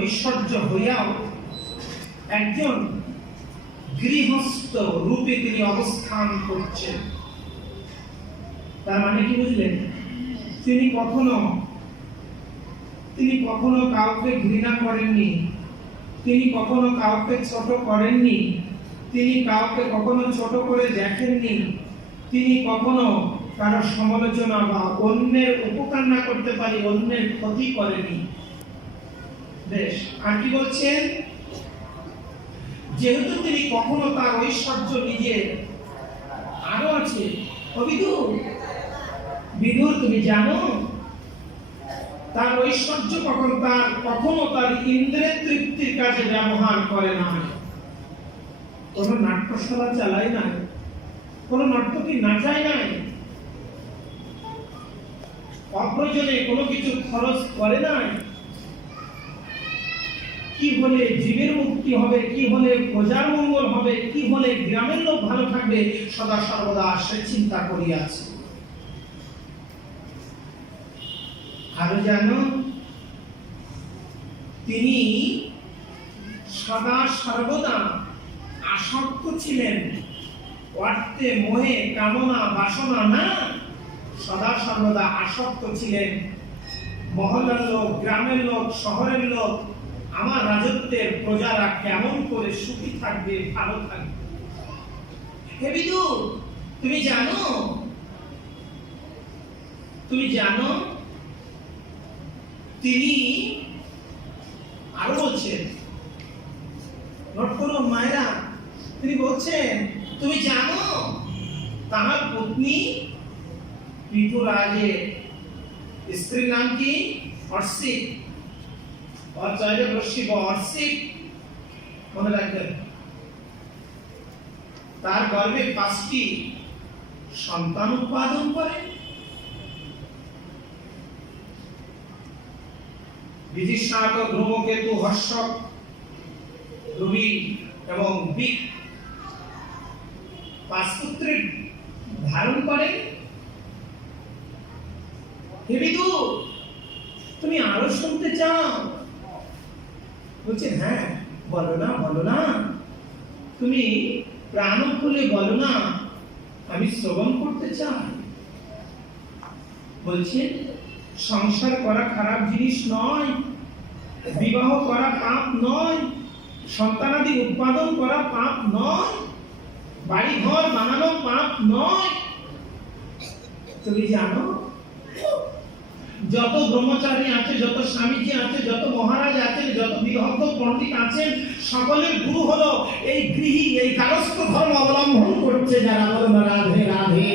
ঐশ্বর্য হইয়াও একজন গৃহস্থ রূপে তিনি অবস্থান করছেন। তার মানে কি বুঝলেন? তিনি কখনো কাউকে ঘৃণা করেননি, তিনি কখনো কাউকে ছোট করেননি, তিনি কাউকে কখনো ছোট করে দেখেননি, তিনি কখনো কারো সমালোচনা বা অন্যের উপকার না করতে পারি অন্যের ক্ষতি করেনি। বেশ, আর কি বলছেন? যেহেতু তিনি কখনো তার ঐশ্বর্য নিজের আরো আছে। বিদুর, তুমি জানো তার ঐশ্বর্য কখনো তার ইন্দ্রিয় তৃপ্তির কাজে ব্যবহার করে না। কোন নাট্যশালা চালায় নাই, কোন নর্তকী নাচায় নাই, অপ্রয়োজনে কোনো কিছু খরচ করে নাই। কি হলে জীবের মুক্তি হবে, কি হলে প্রজার মঙ্গল হবে, কি হলে গ্রামের লোক ভালো থাকবে, সদা সর্বদা সে চিন্তা করিয়াছে। আরো জানো, তিনি সদা সর্বদা আসক্ত ছিলেন অর্থে, মোহে, কামনা, বাসনা না, সদা সর্বদা আসক্ত ছিলেন মহল্লার লোক, গ্রামের লোক, শহরের লোক, আমার রাজত্বের প্রজারা কেমন করে সুখী থাকবে, ভালো থাকবে। হে বিদু, তুমি জানো তিনি আরো বলছেন, নোট করো মায়েরা, তিনি বলছেন, তুমি জানো তাহার পত্নী ঋতুরাজের স্ত্রীর নাম কি? অর্ষিক। অর্ষিক মনে রাখবেন। তার গর্ভে 5টি সন্তান উৎপাদন করে। বিধিশাক, ধূমকেতু, হর্ষক, রবি এবং বিক 5 পুত্রের ধারণ করে। হে বিদু, তুমি আরো শুনতে চাও? বলছে, হ্যাঁ, বলো না, তুমি প্রাণ খুলে বলো না, আমি শ্রবণ করতে চাই। বলছে, সংসার করা খারাপ জিনিস নয়, বিবাহ করা পাপ নয়, সন্তানাদি উৎপাদন করা পাপ নয়, বাড়ি ঘর বানানো পাপ নয়। তুমি জানো যত ব্রহ্মচারী আছে, যত স্বামীজি আছে, যত মহারাজ আছেন, যত বিদগ্ধ পণ্ডিত আছেন, সকলের গুরু হলো এই গৃহী, এই গারস্থ ধর্ম অবলম্বন করছে যারা। বলো না রাধে রাধে।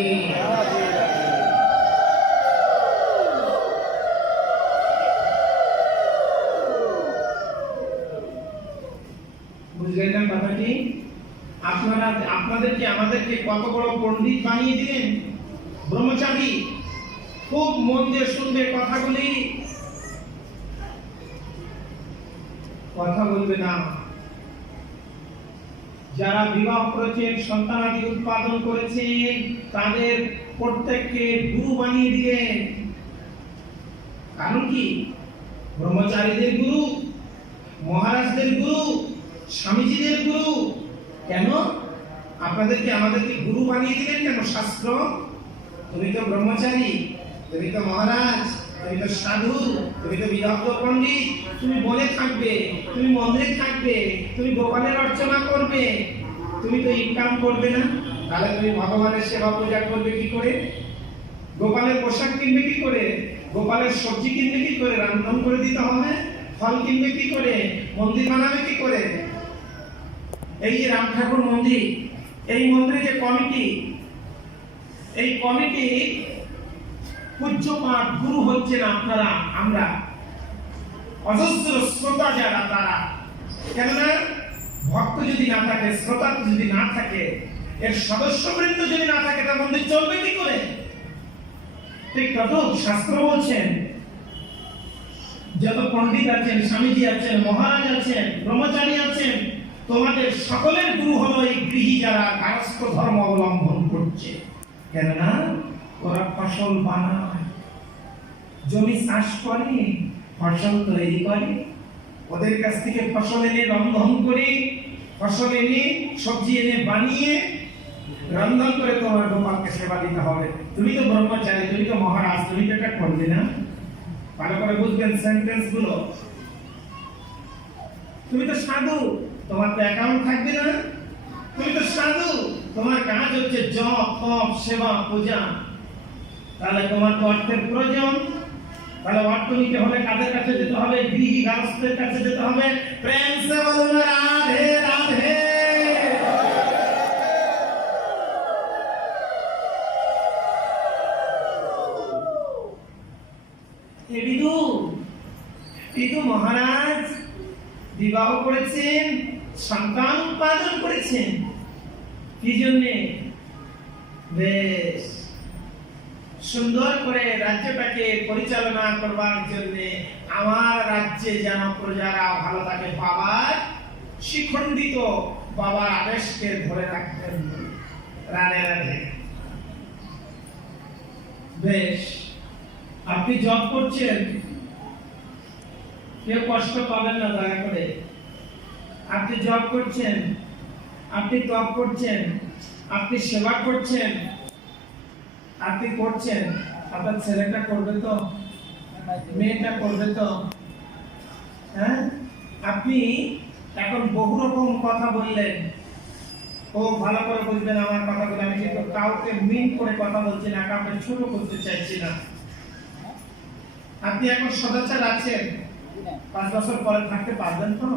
বুঝলেন না কথাটি? আপনাদেরকে আমাদেরকে কত বড় পণ্ডিত বানিয়ে দিলেন। ব্রহ্মচারী, খুব মন দিয়ে শুনবে কথাগুলি, কথা বলবে না। যারা বিবাহ করেছেন, সন্তানাদি উৎপাদন করেছেন, তাদের প্রত্যেককে গুরু বানিয়ে দিলেন। কারণ কি? ব্রহ্মচারীদের গুরু, মহারাজদের গুরু, স্বামীজিদের গুরু। কেন আপনাদেরকে আমাদেরকে গুরু বানিয়ে দিলেন? কেন? শাস্ত্র, তুমি তো ব্রহ্মচারী, তুমি তো মহারাজ, তুমি তো সাধু, তুমি তো বিদগ্ধ পণ্ডিত, তুমি বনে থাকবে, তুমি মন্দিরে থাকবে, তুমি গোপালের অর্চনা করবে, তুমি তো ইনকাম করবে না, তাহলে তুমি ভগবানের সেবা পূজা করবে কি করে? গোপালের পোশাক কিনবে কি করে? গোপালের সবজি কিনবে কি করে? রান্না করে দিতে হবে। ফল কিনবে কি করে? মন্দির বানাবে কি করে? এই যে রাম ঠাকুর মন্দির, এই মন্দিরে যে কমিটি, এই কমিটি পূজ্যপাঠ গুরু হচ্ছেন আপনারা, আমরা অজস্র শ্রোতা যারা, তারা। কেননা ভক্ত যদি না থাকে, শ্রোতা যদি না থাকে, এর সদস্যবৃন্দ যদি না থাকে, তা মন্দির চলবে কি করে? ঠিক তত শাস্ত্র বলছেন, যত পণ্ডিত আছেন, স্বামীজি আছেন, মহারাজ আছেন, ব্রহ্মচারী আছেন, তোমাদের সকলের গুরু হলো এই গৃহী যারা গারস্থ ধর্ম অবলম্বন করছে। কেননা ওরা ফসল বানায়, জমি চাষ করে, ফসল তৈরি করে, ওদের কাছ থেকে ফসল এনে রন্ধন করে, ফসল এনে সবজি এনে বানিয়ে রন্ধন করে তোমার গোপালকে সেবা দিতে হবে। তুমি তো ব্রহ্মচারী, তুমি তো মহারাজ, তুমি তো এটা করবে না। ভালো করে বুঝবেন সেন্টেন্স গুলো। তুমি তো সাধু, তোমার তো অ্যাকাউন্ট থাকবে না। তুমি তো সাধু, তোমার কাজ হচ্ছে জপ তপ সেবা পূজা। তাহলে তোমার তো অর্থের প্রয়োজন। তাহলে অর্থ নিতে হলে কাদের কাছে যেতে হবে? গৃহী গারস্থের কাছে যেতে হবে। প্রেম সে বলুন রাধে রাধে। বিদু মহারাজ বিবাহ করেছেন, সন্তান উৎপাদন করেছেন। কি জন্যে? বেশ সুন্দর করে রাজ্যটাকে পরিচালনা করবার জন্য, আমার রাজ্যে যেন প্রজারা ভালো থাকে, বাবার শিখণ্ডিত বাবার আদেশকে ধরে রাখতেন। রাধে রাধে। বেশ, আপনি জব করছেন, কেউ কষ্ট পাবেন না দয়া করে। আপনি জব করছেন, আপনি তপ করছেন, আপনি সেবা করছেন, আপনি করছেন। আপনার ছেলেটা করবে তো, মেয়েটা করবে তো? হ্যাঁ, আপনি এখন বহু রকম কথা বললেন। ও ভালো করে বুঝবেন আমার কথাগুলো। আমি কিন্তু কাউকে মিন করে কথা বলছি না, কাউকে ছোট করতে চাইছি না। আপনি এখন সদাচার আছেন, 5 বছর পরে থাকতে পারবেন তো?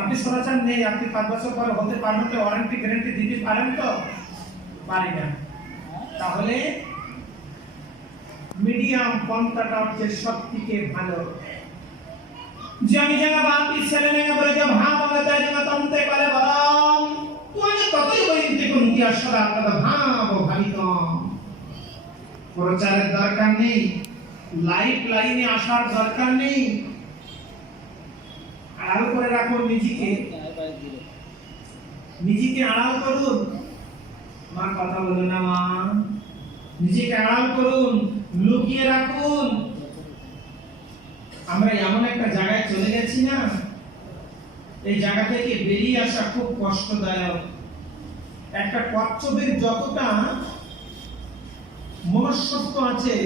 আপনি সদাচার নেই, আপনি 5 বছর পরে হতে পারবেন তো? ওয়ারেন্টি গ্যারান্টি দিতে পারেন তো? পারি না। তাহলে মিডিয়াম পন্থাটা হচ্ছে সবথেকে ভালো। জমি জায়গা বাতি ছেলে মেয়ে বলে যে ভাব আমরা তাই জায়গা তন্তে করে বলম তুই কতই বইতে কোন কি আসলে আপনারা ভাব ভাবিত। প্রচারের দরকার নেই, লাইফ লাইনে আসার দরকার নেই। আড়াল করে রাখুন নিজেকে, নিজেকে আড়াল করুন। মা কথা বলবে না মা, নিজেকে আড়াল করুন, লুকিয়ে রাখুন। আমরা এমন একটা জায়গায় চলে গেছি না, এই জায়গা থেকে বেরিয়ে আসা খুব কষ্টদায়ক। একটা কচ্ছপের যতটা মনুষ্যত্ব আছে,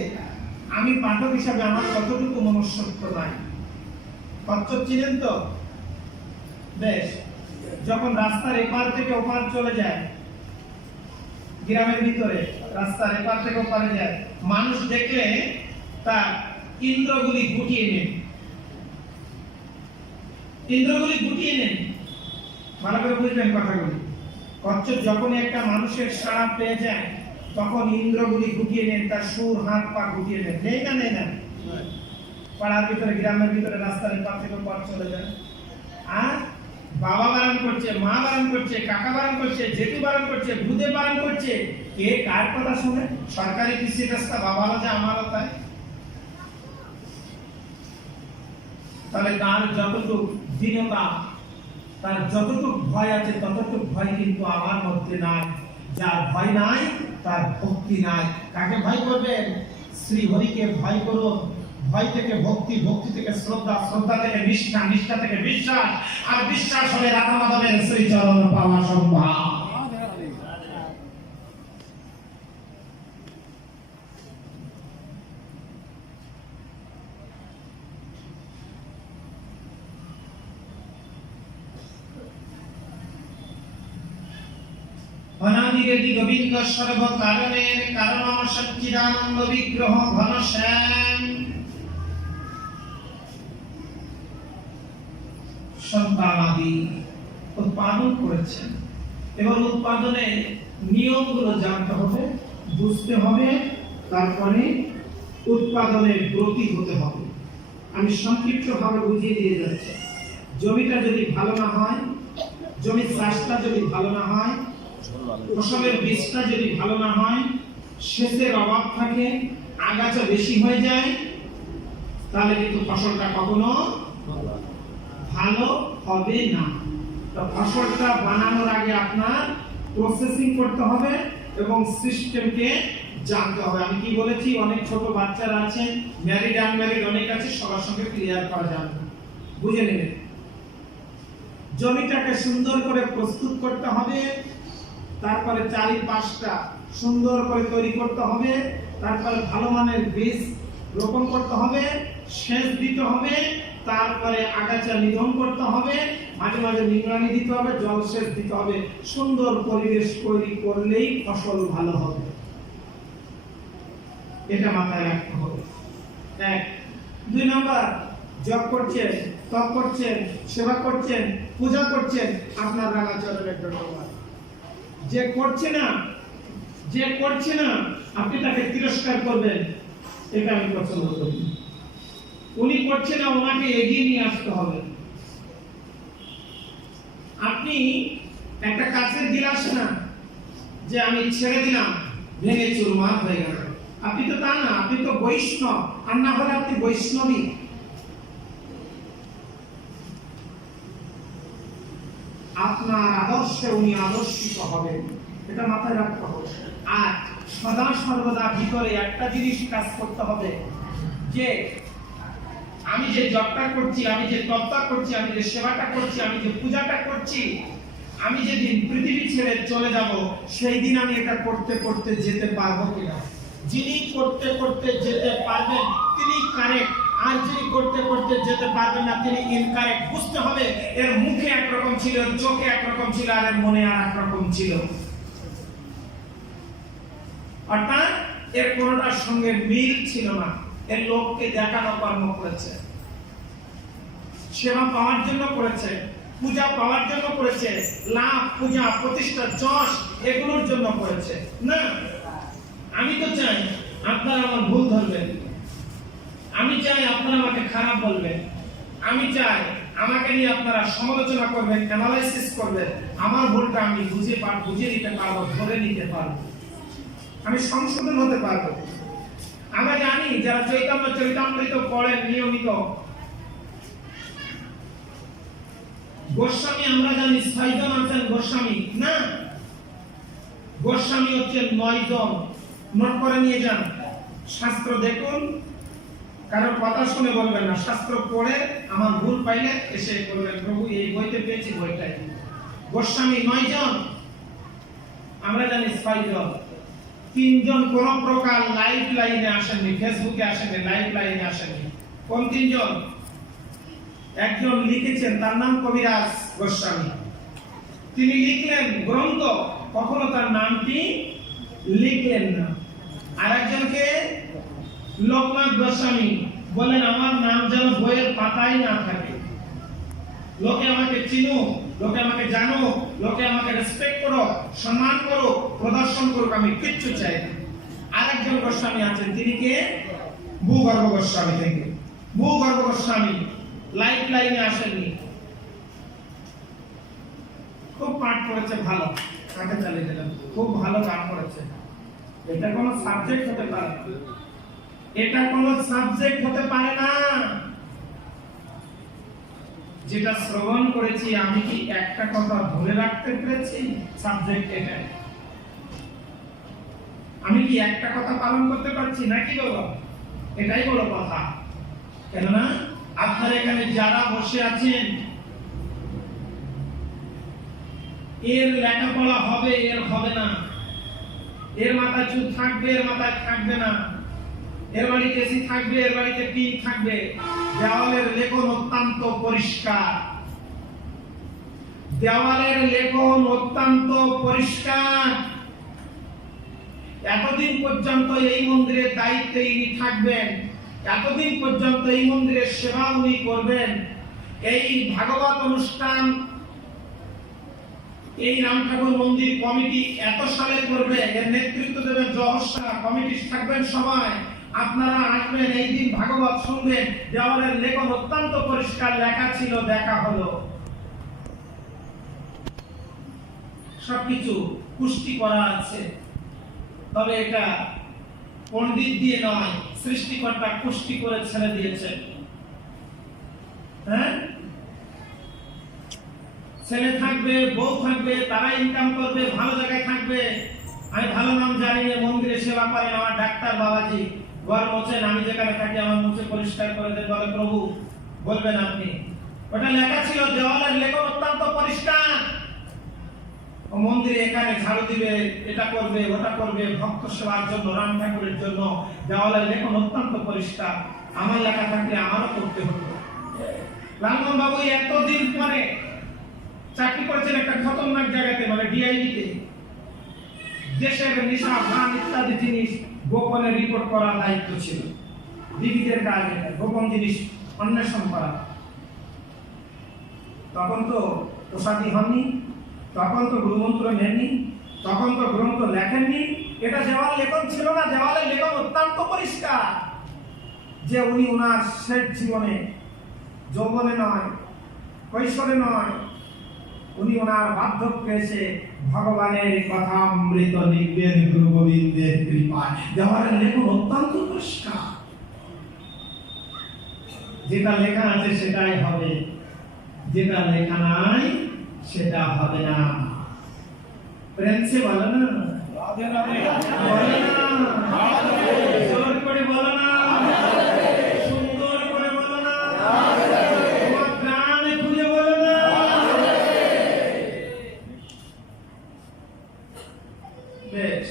আমি পাঠক হিসাবে আমার ততটুকু মনুষ্যত্ব নাই। কচ্ছপ চিনেন তো? বেশ, যখন রাস্তার এপার থেকে ওপার চলে যায়, গ্রামের ভিতরে রাস্তার এপার থেকে ওপারে যায়, মানুষ দেখলে তার ইন্দ্রগুলি গুটিয়ে নেন। ইন্দ্রগুলি গুটিয়ে নেন। ভালো করে বুঝবেন কথাগুলি। কচ্ছপ যখন একটা মানুষের সাড়া পেয়ে যায়, তখন ইন্দ্রগুলি গুটিয়ে নেন, তার সুর হাত পা গুটিয়ে নেন। নেই না? নেই না? পাড়ার ভিতরে গ্রামের ভিতরে রাস্তার এপার থেকে ওপার চলে যায়। আর বাবা বারণ করছে, মা বারণ করছে, কাকা বারণ করছে, জেঠু বারণ করছে, ভূদে বারণ করছে। কে কার কথা শুনে? সরকারি কৃষি রাস্তা বাবারা যে আমারও তাই। তাহলে তার যতটুকু দীনতা, তার যতটুকু ভয় আছে, ততটুকু ভয় কিন্তু আমার মধ্যে নাই। যার ভয় নাই তার ভক্তি নাই। কাকে ভয় করবেন? শ্রী হরিকে ভয় করুন। ভয় থেকে ভক্তি, ভক্তি থেকে শ্রদ্ধা, শ্রদ্ধা থেকে নিষ্ঠা, নিষ্ঠা থেকে বিশ্বাস, আর বিশ্বাস হলে রাধা মাধবের শ্রীচরণ পাওয়া সম্ভব। অনাদিরেদি গোবিন্দ সর্ব কারণের কারণ সচ্চিদানন্দ বিগ্রহ ঘনশ্যাম সন্তানাদি উৎপাদন করেছেন। এবং উৎপাদনের নিয়মগুলো জানতে হবে, বুঝতে হবে, তারপরে উৎপাদনের ব্রতী হতে হবে। আমি সংক্ষিপ্তভাবে বুঝিয়ে দিয়ে যাচ্ছি। জমিটা যদি ভালো না হয়, জমির চাষটা যদি ভালো না হয়, ফসলের বীজটা যদি ভালো না হয়, সেচের অভাব থাকে, আগাছা বেশি হয়ে যায়, তাহলে কিন্তু ফসলটা কখনো ভালো হবে না। তো ফসলটা বানানোর আগে আপনার প্রসেসিং করতে হবে এবং সিস্টেমকে জানতে হবে। আমি কি বলেছি? অনেক ছোট বাচ্চারা আছেন, ম্যারিড আনম্যারিড অনেক আছে, সবার সঙ্গে ক্লিয়ার করা যাবে না। বুঝে নেবেন। জমিটাকে সুন্দর করে প্রস্তুত করতে হবে, তারপরে চারিপাশটা সুন্দর করে তৈরি করতে হবে, তারপরে ভালো মানের বীজ রোপণ করতে হবে, সেচ দিতে হবে, তারপরে আগাছা নিধন করতে হবে, মাঝে মাঝে নিগরানি দিতে হবে, জল সেচ দিতে হবে। সুন্দর পরিবেশ তৈরি করলেই ফসল ভালো হবে, এটা মাথায় রাখতে হবে। এক। 2 নম্বর, জপ করছেন, তপ করছেন, সেবা করছেন, পূজা করছেন, আপনার রাঙাচরণের ধন্যবাদ। যে করছে না আপনি তাকে তিরস্কার করবেন, এটা আমি পছন্দ করি। উনি করছে না, ওনাকে এগিয়ে নিয়ে আসতে হবে। আপনি একটা কাঁচের গিলাস না যে আমি ছেড়ে দিলাম, ভেঙে চুরমার হয়ে গেল, আপনি তো তা না, আপনি তো বৈষ্ণব, আর না হলে আপনি বৈষ্ণবী। আপনার আদর্শে উনি আদর্শিত হবেন, এটা মাথায় রাখতে হবে। আর সদা সর্বদা ভিতরে একটা জিনিস কাজ করতে হবে, যে আমি যে জপটা করছি, আমি যে তপটা করছি, আমি যে সেবাটা করছি, আমি যে পূজাটা করছি, আমি যেদিন পৃথিবী ছেড়ে চলে যাব, সেই দিন আমি এটা করতে করতে যেতে পারবো কিনা। যিনি করতে করতে যেতে পারবেন তিনি কারেক্ট, আর যিনি করতে করতে যেতে পারবেন না তিনি ইনকারেক্ট। বুঝতে হবে এর মুখে একরকম ছিল, এর চোখে একরকম ছিল, আর এর মনে আর একরকম ছিল। অর্থাৎ এর কোনটার সঙ্গে মিল ছিল না। এর লোককে দেখানো কর্ম করেছে, সেবা পাওয়ার জন্য করেছে, পূজা পাওয়ার জন্য করেছে, লাভ, পূজা, প্রতিষ্ঠা, যশ এগুলোর জন্য করেছে না। আমি তো চাই আপনারা আমার ভুল ধরবেন, আমি চাই আপনারা আমাকে খারাপ বলবেন, আমি চাই আমাকে নিয়ে আপনারা সমালোচনা করবেন, অ্যানালাইসিস করবেন, আমার ভুলটা আমি বুঝে নিতে পারবো, ধরে নিতে পারবো, আমি সংশোধন হতে পারবো। আমরা জানি যারা চৈতন্য চরিতামৃত পড়েন নিয়মিত, গোস্বামী আমরা জানি 6 জন আছেন গোস্বামী না, গোস্বামী হচ্ছে 9 জন। নোট করে নিয়ে যান, শাস্ত্র দেখুন, কারণ কথা শুনে বলবেন না, শাস্ত্র পড়ে আমার ভুল পাইলে এসে বলবেন প্রভু এই বইতে পেয়েছি, বইটাই। গোস্বামী 9 জন, আমরা জানি 6 জন। 3 জন কোন প্রকার লাইভ লাইনে আসেননি, ফেসবুকে আসেননি, লাইভ লাইনে আসেননি। কোন 3 জন? একজন লিখেছেন, তার নাম কবিরাজ গোস্বামী, তিনি লিখলেন গ্রন্থ, কখনো তার নামটি লিখলেন না। আর একজনকে লোকনাথ গোস্বামী বলেন, আমার নাম যেন বইয়ের পাতায় না থাকে, লোকে আমাকে চিনো, লোকে আমাকে জানো, লোকে আমাকে রেসপেক্ট করো, সম্মান করো, প্রদর্শন করুক, আমি কিচ্ছু চাই না। আরেকজন গোস্বামী আছেন, তিনি কে? ভূগর্ভ গোস্বামী থেকে। ভূগর্ভ গোস্বামী লাইফ লাইনে আসেননি, খুব পাঠ করেছে, ভালো, তাকে চালিয়ে দিলাম, খুব ভালো গান করেছে। এটা কোনো সাবজেক্ট হতে পারে না, এটা কোনো সাবজেক্ট হতে পারে না। যেটা শ্রবণ করেছি আমি কি একটা কথা ধরে রাখতে পেরেছি? সাবজেক্ট এটা। আমি কি একটা কথা পালন করতে পারছি নাকি বাবা? এটাই বড় কথা। কেননা আপনারা এখানে যারা বসে আছেন, এর লেখাপড়া হবে, এর হবে না, এর মাথায় চুল থাকবে, এর মাথায় থাকবে না, এর বাড়িতে এসি থাকবে, এর বাড়িতে পিন থাকবে, দেওয়ালের লেখন অত্যন্ত পরিষ্কার, দেওয়ালের লেখন অত্যন্ত পরিষ্কার। এতদিন পর্যন্ত এই মন্দিরের দায়িত্বে ইনি থাকবেন, এতদিন পর্যন্ত এই মন্দিরের সেবা উনি করবেন। এই ভাগবত অনুষ্ঠান এই রাম ঠাকুর মন্দির কমিটি এত সালে করবে, এর নেতৃত্ব দেবেন জহস্যা, কমিটি থাকবেন সবাই, আপনারা আসবেন, এই দিন ভাগবত শুনবেন। দেওয়ালের লেখন অত্যন্ত পরিষ্কার লেখা ছিল, দেখা হলো, সবকিছু পুষ্টি করা আছে। তবে এটা পণ্ডিত দিয়ে নয়, সৃষ্টিকর্তা পুষ্টি করে ছেড়ে দিয়েছে। হ্যাঁ, ছেলে থাকবে, বউ থাকবে, তারা ইনকাম করবে, ভালো জায়গায় থাকবে। আমি ভালো নাম জানি না, মন্দিরে সেবা করেন আমার ডাক্তার বাবাজি, ঘর মোছেন, আমি যেখানে থাকি আমার মুছে পরিষ্কার করে দেন, বলে প্রভু বলবেন আপনি ওটা লেখা ছিল, দেওয়ালের লেখন অত্যন্ত পরিষ্কার। ও মন্দিরে এখানে ঝাড়ু দিবে, এটা করবে, ওটা করবে, ভক্ত সেবার জন্য, রাম ঠাকুরের জন্য। দেওয়ালের লেখন অত্যন্ত পরিষ্কার। আমার লেখা থাকলে আমারও করতে হতো। লালমোহন বাবু এতদিন পরে চাকরি করেছেন একটা খতরনাক জায়গাতে, মানে ডিআইডিতে। দেশের নেশা, ভান ইত্যাদি জিনিস গোপনে রিপোর্ট করার দায়িত্ব ছিল। ডিবিদের কাজ এটা, গোপন জিনিস অন্বেষণ করা। তখন তো প্রসাদী হননি, তখন তো গুরুমন্ত্র নেননি, তখন তো গ্রন্থ লেখেননি। এটা দেওয়াল লেখন ছিল না, দেওয়ালের লেখন অত্যন্ত পরিষ্কার যে উনি ওনার শেষ জীবনে, যৌবনে নয়, কৈশোরে নয়, উনি ওনার বার্ধক্যে এসে ভগবানের কথা অমৃত লিখবেন গুরু গোবিন্দের কৃপায়। দেওয়ালের লেখন অত্যন্ত পরিষ্কার। যেটা লেখা আছে সেটাই হবে, যেটা লেখা নাই সেটা হবে না। প্রেম সে বলো না, বলো না, জোর করে বলো না, সুন্দর করে বলো না, তোমার প্রাণে খুলে বলো না। বেশ,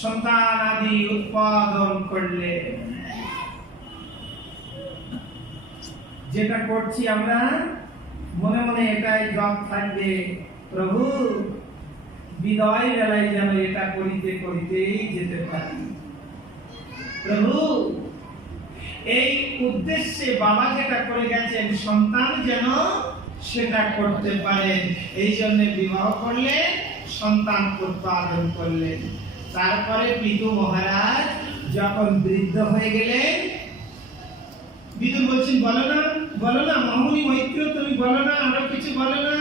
সন্তান আদি উৎপাদন করলে যেটা করছি আমরা, মনে মনে এটাই জপ থাকবে, প্রভু বিদায় বেলায় যেন এটা করিতে করিতেই যেতে পারি। প্রভু এই উদ্দেশ্যে বাবা যেটা করে গেছেন, সন্তান যেন সেটা করতে পারেন। এই জন্য বিবাহ করলেন, সন্তান উৎপাদন করলেন। তারপরে পিতু মহারাজ যখন বৃদ্ধ হয়ে গেলেন, বিদুর বলছেন, বলো না, বলো না মামুনি মৈত্র, তুমি বলো না, আরো কিছু বলো না,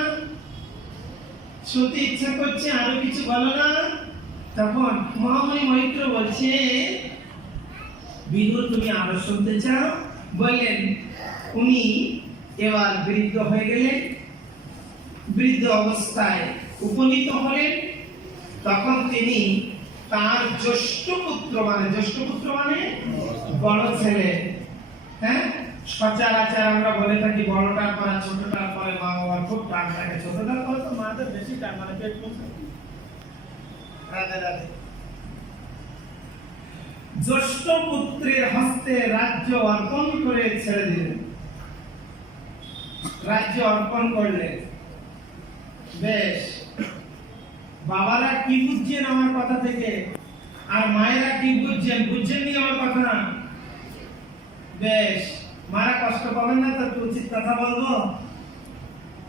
সত্যি ইচ্ছা করছে, আরো কিছু বলো না। তখন মহামণি মৈত্র বলছে, বিদুর তুমি আরো শুনতে চাও? বললেন, উনি এবার বৃদ্ধ হয়ে গেলেন, বৃদ্ধ অবস্থায় উপনীত হলেন। তখন তিনি তার জ্যেষ্ঠ পুত্র মানে বড় ছেলে, হ্যাঁ, সচরাচর আমরা বলে থাকি বড়টার পরে ছোটটার পরে মা বাবার খুব টান থাকে, ছোটটার পরে তো মাদের বেশি টান, মানে পেট পুষে। রাধে রাধে। জ্যেষ্ঠ পুত্রের হস্তে রাজ্য অর্পণ করে ছেড়ে দিলেন, রাজ্য অর্পণ করলেন। বেশ, বাবারা কি বুঝছেন আমার কথা থেকে, আর মায়েরা কি বুঝছেন? বুঝছেননি আমার কথা? বেশ, মারা কষ্ট পাবেন না তো, উচিত কথা বলবো।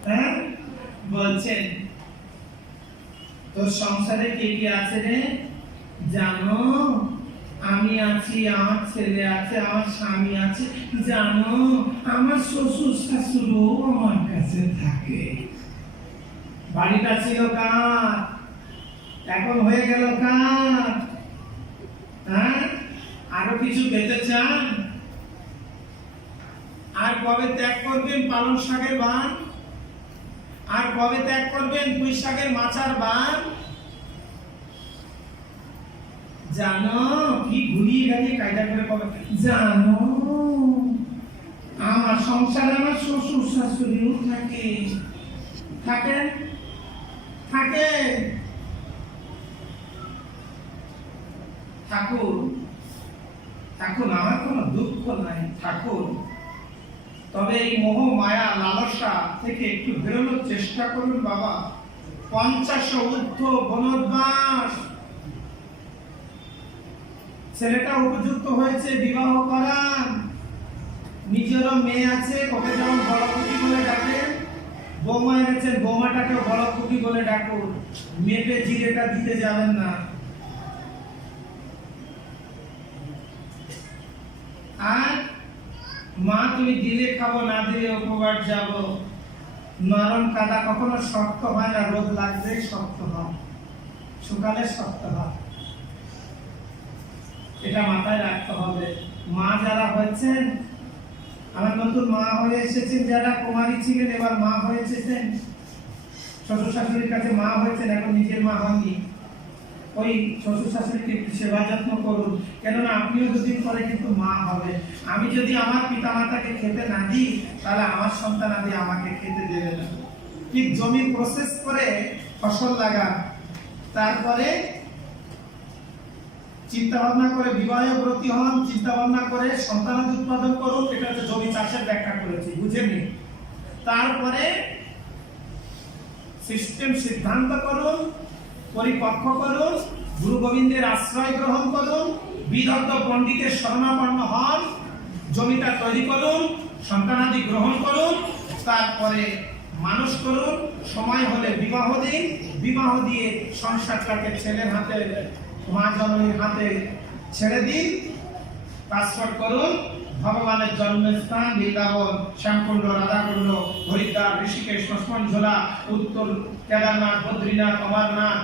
হ্যাঁ, বলছেন, তোর সংসারে কে কে আছে রে? জানো, আমি আছি, আমার ছেলে আছে, আমার স্বামী আছে, জানো আমার শ্বশুর শাশুড়ও আমার কাছে থাকে। বাড়িটা ছিল কার, এখন হয়ে গেল কার? হ্যাঁ, আরো কিছু পেতে চান? আর কবে ত্যাগ করবেন পালং শাকের বান? আর কবে ত্যাগ করবেন পুঁই শাকের মাচার বান? জানো কি ঘুরিয়ে গেছে কায়দা করে কবে? জানো আমার সংসারে আমার শ্বশুর শাশুড়িও থাকে, থাকে থাকে। ঠাকুর, ঠাকুর আমার কোনো দুঃখ নাই ঠাকুর, তবে এই মোহ মায়া লালসা থেকে একটু বেরোনোর চেষ্টা করুন বাবা। 50 ঊর্ধ্ব বনবাস, ছেলেটা উপযুক্ত হয়েছে, বিবাহ করান। নিজেরও মেয়ে আছে, ওকে যেমন বড় কুকি বলে ডাকে, বৌমা এনেছেন, বৌমাটাকে বড় কুকি বলে ডাকুন। মেপে জিরেটা দিতে যাবেন না। আর মা তুমি দিলে খাবো, না দিলে উপবাস যাব। নরম কাদা কখনো শক্ত হয় না, রোদ লাগলে শক্ত হয়, শুকালে শক্ত হয়। এটা মাথায় রাখতে হবে। মা যারা হয়েছেন, আমার নতুন মা হয়ে এসেছেন, যারা কুমারী ছিলেন এবার মা হয়ে এসেছেন, শ্বশুর শাশুড়ির কাছে মা হয়েছেন, এখন নিজের মা হননি, ওই শ্বশুর শাশুড়িকে একটু সেবা যত্ন করুন, কেননা আপনিও দুদিন পরে কিন্তু মা হবে। আমি যদি আমার পিতা মাতাকে খেতে না দিই, তাহলে আমার সন্তান আদি আমাকে খেতে দেবে না। ঠিক জমি প্রসেস করে ফসল লাগা, তারপরে চিন্তা ভাবনা করে বিবাহে ব্রতী হন, চিন্তা ভাবনা করে সন্তান উৎপাদন করুন। এটা হচ্ছে জমি চাষের ব্যাখ্যা করেছি, বুঝেনি? তারপরে সিস্টেম সিদ্ধান্ত করুন, পরিপক্ক করুন, গুরু গোবিন্দের আশ্রয় গ্রহণ করুন, বিদগ্ধ পণ্ডিতের শরণাপন্ন হন, জমিটা তৈরি করুন, সন্তানাদি গ্রহণ করুন, তারপরে মানুষ করুন, সময় হলে বিবাহ দিন, বিবাহ দিয়ে সংসারটাকে ছেলের হাতে, মা জননীর হাতে ছেড়ে দিন, পাসপোর্ট করুন। ভগবানের জন্মস্থান বৃন্দাবন, শ্যামকুণ্ড, রাধাকুণ্ড, হরিদ্বার, ঋষিকেশ, মসমনঝোলা, উত্তর কেদারনাথ, বদ্রীনাথ, অমরনাথ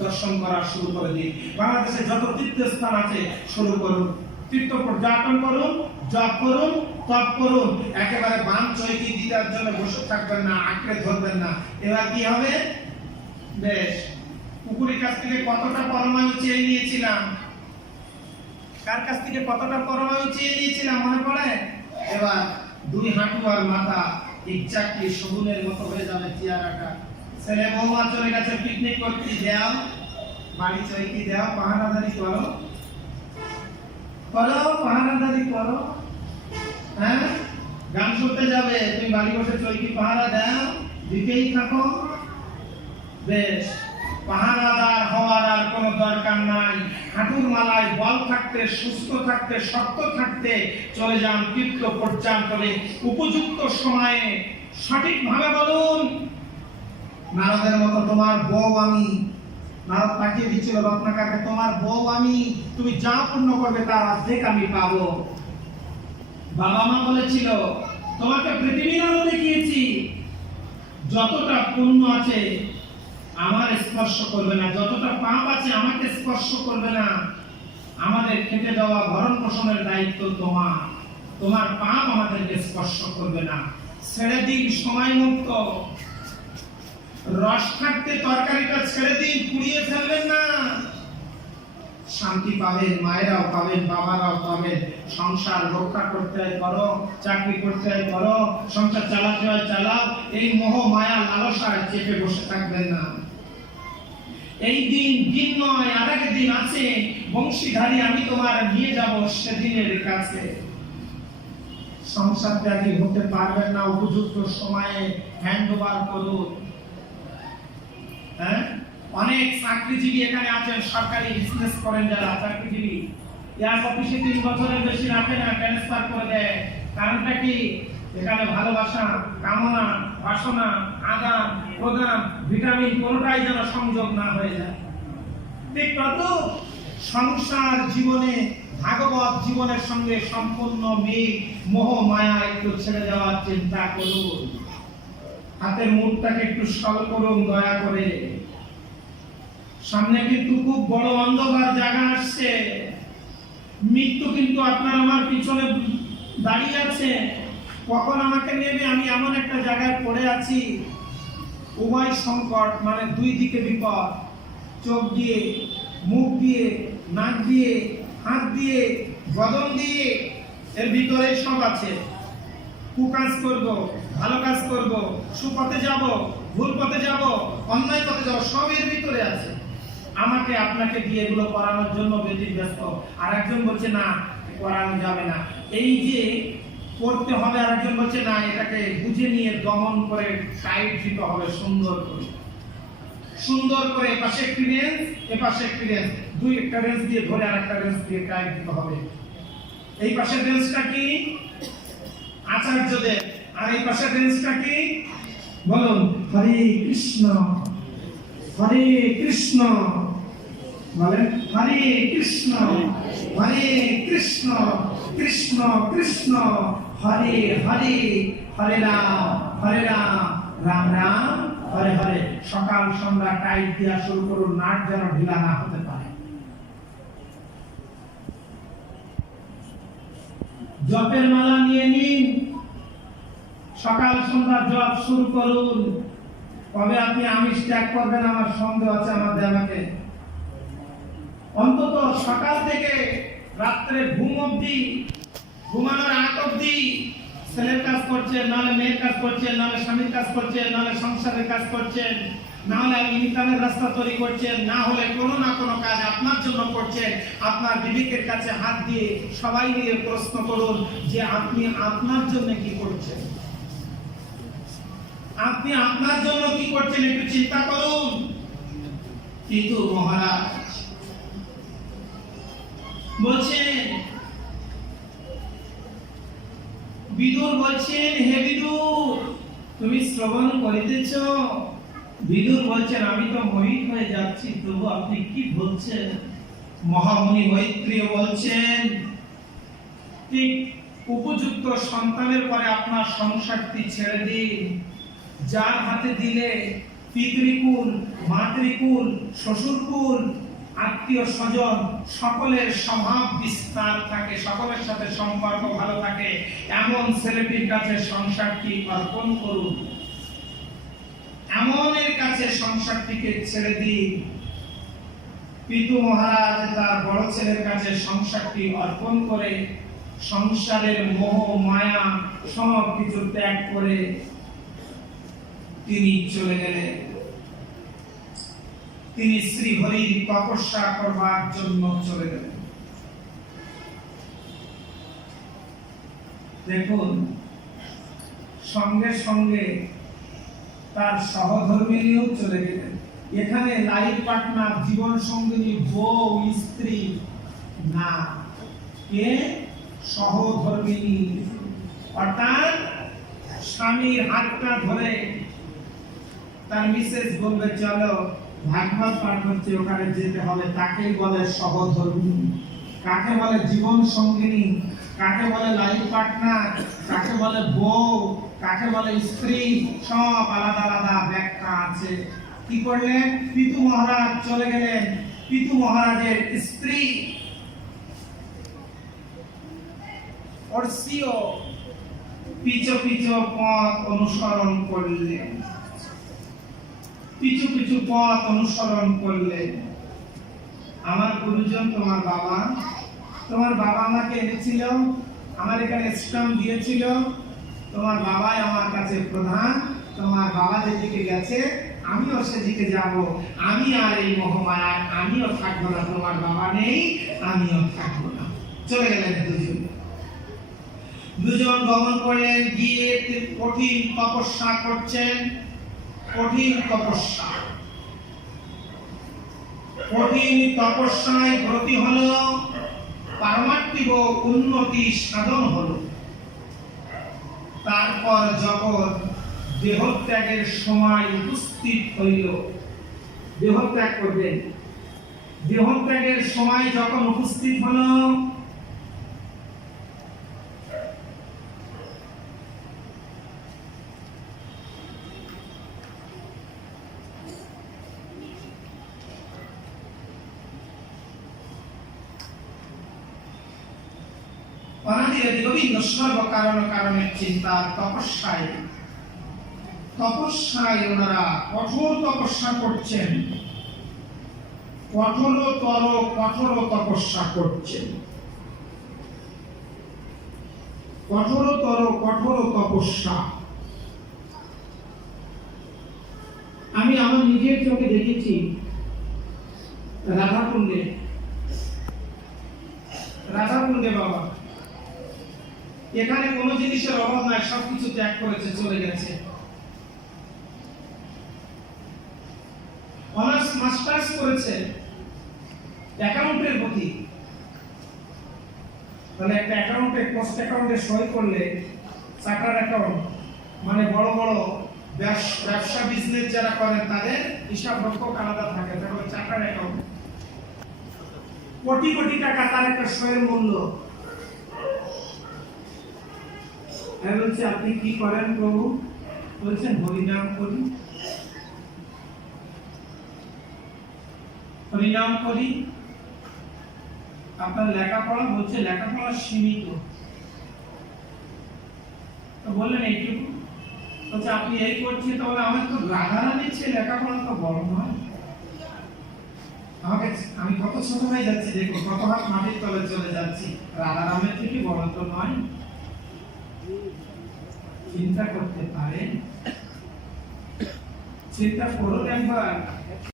দর্শন করা শুরু করে দিন। বাংলাদেশে যত তীর্থস্থান আছে শুরু করুন, তীর্থ পর্যটন করুন, জপ করুন, তপ করুন। একেবারে বান চৈকি দিদার জন্য বসে থাকবেন না, আঁকড়ে ধরবেন না। এবার কি হবে? বেশ, পুকুরের কাছ থেকে কতটা পরমাণু চেয়ে নিয়েছিলাম, কার কাছ থেকে কতটা পরমাণু চেয়ে নিয়েছিলাম মনে পড়ে? এবার দুই হাঁটু আর মাথা এক্স্যাক্টলি শগুনের মতো হয়ে যাবে চেহারাটা। ছেলে বৌমা চলে গেছে পিকনিক করতে, দেও বাড়ি চৈকি দেও, পাহারাদারি করো, করো পাহারাদারি করো। হ্যাঁ, গান শুনতে যাবে, তুমি বাড়ি বসে চৈকি পাহারা দাও, দিতেই থাকো। বেশ, পাহারাদার হওয়ার আর কোনো দরকার নাই। হাঁটুর মালায় বল থাকতে, সুস্থ থাকতে, শক্ত থাকতে চলে যান তীর্থ পর্যান্তরে। উপযুক্ত সময়ে সঠিকভাবে বলুন, নারদের মতো তোমার বউ আমি। নারদ পাঠিয়ে দিচ্ছিল রত্নাকরকে, তোমার বউ আমি, তুমি যা পূর্ণ করবে তার অর্ধেক আমি পাবো। বাবা মা বলেছিল, তোমাকে পৃথিবীর আলো দেখিয়েছি, যতটা পুণ্য আছে আমার স্পর্শ করবে না, যতটা পাপ আছে আমাকে স্পর্শ করবে না। আমাদের খেতে দেওয়া ভরণ পোষণের দায়িত্ব তোমার, তোমার পাপ আমাদেরকে স্পর্শ করবে না। ছেড়ে দিন সময় মুক্ত, রস থাকতে তরকারিটা ছেড়ে দিন, পুড়িয়ে ফেলবেন না। শান্তি পাবেন, মায়েরাও পাবেন, বাবারাও পাবেন। সংসার রক্ষা করতে হয় করো, চাকরি করতে হয় করো, সংসার চালাতে হয় চালাও। এই মোহ মায়া লালসায় চেপে বসে থাকবেন না। এই দিন দিন নয়, আরেক দিন আছে, বংশীধারী আমি তোমার নিয়ে যাব সেদিনের কাছে। সংসার ত্যাগী হতে পারবেন না, উপযুক্ত সময়ে হ্যান্ড ওভার করুন। হ্যাঁ, অনেক চাকরিজীবী এখানে আছেন, সরকারি বিজনেস করেন যারা চাকরিজীবী, এক অফিসে 3 বছরের বেশি রাখে না, ট্রান্সফার করে দেয়। কারণটা কি? এখানে ভালোবাসা, কামনা, বাসনা, আদান প্রদান, ভিটামিন কোনোটাই যেন সংযোগ না হয়ে যায়। ঠিক তত সংসার জীবনে, ভাগবত জীবনের সঙ্গে সম্পূর্ণ মিল, মোহ মায়া একটু ছেড়ে দেওয়ার চিন্তা করুন। হাতের মুখটাকে একটু সরল করুন দয়া করে। সামনে কিন্তু খুব বড় অন্ধকার জায়গা আসছে। মৃত্যু কিন্তু আপনার আমার পিছনে দাঁড়িয়ে আছে। কখন আমাকে নেবে, আমি এমন একটা জায়গায় পড়ে আছি, উভয় সংকট, মানে দুই দিকে বিপদ। চোখ দিয়ে, মুখ দিয়ে, নাক দিয়ে, হাত দিয়ে, বদন দিয়ে, এর ভিতরে সব আছে। কুকাজ করব, ভালো কাজ করব, সুপথে যাব, ভুল পথে যাব, অন্যায় পথে যাব, সব এর ভিতরে আছে। আমাকে আপনাকে দিয়ে এগুলো করানোর জন্য ব্যস্ত। আর একজন বলছে না, করানো যাবে না, এই যে করতে হবে। আর একজন বলছে না, এটাকে বুঝে নিয়ে দমন করে টাইট দিতে হবে, সুন্দর করে, সুন্দর করে। এপাশে একটি রেঞ্জ, এপাশে একটি রেঞ্জ, দুই একটা রেঞ্জ দিয়ে ধরে আর একটা রেঞ্জ দিয়ে টাইট দিতে হবে। এই পাশের রেঞ্জটা কি? আচার্যদের। আর এই পাশের রেঞ্জটা কি? বলুন, হরে কৃষ্ণ, হরে কৃষ্ণ। বলেন, হরে কৃষ্ণ, হরে কৃষ্ণ, কৃষ্ণ কৃষ্ণ, হরে হরে, হরে রাম, হরে রাম, রাম রাম, হরে হরে। সকাল সন্ধ্যা টাইট দেওয়া শুরু করুন, নাট যেন ঢিলা না হতে পারে। জপের মালা নিয়ে নিন, সকাল সন্ধ্যা জপ শুরু করুন। কবে আপনি আমিষ ত্যাগ করবেন আমার সন্দেহ আছে, আমার দেবাকে। অন্তত সকাল থেকে রাত্রে ঘুম অবধি, ঘুমানোর আগ অবধি ছেলের কাজ করছেন, নাহলে মেয়ের কাজ করছেন, নাহলে স্বামীর কাজ করছেন, নাহলে সংসারের কাজ করছেন, না হলে ইনকামের রাস্তা তৈরি করছেন, না হলে কোনো না কোনো কাজ আপনার জন্য করছেন। আপনার বিবেকের কাছে হাত দিয়ে সবাই মিলে প্রশ্ন করুন যে আপনি আপনার জন্য কি করছেন, আপনি আপনার জন্য কি করছেন, একটু চিন্তা করুন। কিন্তু মহারাজ বলছেন, বিদুর বলছেন, হে বিদুর তুমি শ্রবণ করিতেছ? বিদুর বলছেন, আমি তো মোহিত হয়ে যাচ্ছি, তবু আপনি কি বলছেন? মহামুনি মৈত্রেয় বলছেন, ঠিক উপযুক্ত সন্তানের পরে আপনার সংসারটি ছেড়ে দিন। যার হাতে দিলে পিতৃকুল, মাতৃকুল, শ্বশুরকুল, আত্মীয় স্বজন সকলের স্বভাব বিস্তার থাকে, সকলের সাথে সম্পর্ক ভালো থাকে, এমন ছেলেটির কাছে সংসারটি অর্পণ করুন। এমনের কাছে সংসারটিকে ছেড়ে দিন। পিতু মহারাজ তার বড় ছেলের কাছে সংসারটি অর্পণ করে সংসারের মোহ মায়া সব কিছু ত্যাগ করে তিনি চলে গেলেন। তিনি শ্রী হরির তপস্যা করবার জন্য চলে গেলেন। দেখুন, সঙ্গে সঙ্গে তার সহধর্মিণীও চলে গেলেন। এখানে লাইফ পার্টনার, জীবন সঙ্গিনী, বউ, স্ত্রী না, কে? সহধর্মিণী। অর্থাৎ স্বামীর হাতটা ধরে তার মিসেস বলবে চলো ভাগবত পাঠ হচ্ছে, ওখানে যেতে হবে, তাকেই বলে সহধর্মিণী। কাকে বলে জীবন সঙ্গিনী, কাকে বলে লাইফ পার্টনার, কাকে বলে বউ, কাকে বলে স্ত্রী, সব আলাদা আলাদা ব্যাখ্যা আছে। কি করলেন? পিতু মহারাজ চলে গেলেন। পিতু মহারাজের স্ত্রী অর্ষিও পিছু পিছু পথ অনুসরণ করলেন, পিছু পিছু পথ অনুসরণ করলেন। আমার গুরুজন তোমার বাবা, তোমার বাবা আমাকে এনেছিল, আমার এখানে স্ট্যাম্প দিয়েছিল, তোমার বাবাই আমার কাছে প্রধান, তোমার বাবা যেদিকে গেছে আমিও সেদিকে যাব, আমি আর এই মোহমায়ায় আমিও থাকবো না, তোমার বাবা নেই আমিও থাকবো না। চলে গেলেন দুজন। দুজন গমন করলেন, গিয়ে কঠিন তপস্যা করছেন। কঠিন তপস্যা, কঠিন তপস্যায় ব্রতী হলো, পারমার্থিক উন্নতি সাধন হলো। তারপর যখন দেহত্যাগের সময় উপস্থিত হইল, দেহত্যাগ করবেন, দেহত্যাগের সময় যখন উপস্থিত হলো, বিভিন্ন সর্বকারণ কারণের চিন্তা তপস্যায়, তপস্যায় ওনারা কঠোর তপস্যা করছেন, কঠোর তপস্যা করছেন, কঠোর তপস্যা। আমি আমার নিজের চোখে দেখেছি রাধাকুণ্ডে, রাধাকুণ্ডে বাবা এখানে কোনো জিনিসের অভাব নাই, সবকিছু ত্যাগ করেছে, চলে গেছে। অনার্স মাস্টার্স করেছে অ্যাকাউন্টের প্রতি। তাহলে একটা অ্যাকাউন্টে, পোস্ট অ্যাকাউন্টে সই করলে, চার্টার্ড অ্যাকাউন্ট মানে বড় বড় ব্যবসা বিজনেস যারা করেন তাদের হিসাব রক্ষক আলাদা থাকে, তাহলে চার্টার্ড অ্যাকাউন্ট। কোটি কোটি টাকা তার একটা সইয়ের মূল্য। বলছে আপনি কি করেন প্রভু? বলছেন হরিনাম করি, হরিনাম করি। আপনার লেখাপড়া? বলছে লেখাপড়া সীমিত। তো বললেন এইটুকু? বলছে আপনি এই করছেন, তাহলে আমার তো রাধারানীর চেয়ে লেখাপড়া তো বড় নয়। আমি কত ছোট হয়ে যাচ্ছি, দেখো কত হাত মাটির তলে চলে যাচ্ছি। রাধারামের থেকে বড় তো নয়। চিন্তা করতে পারেন, চিন্তা করুন একবার।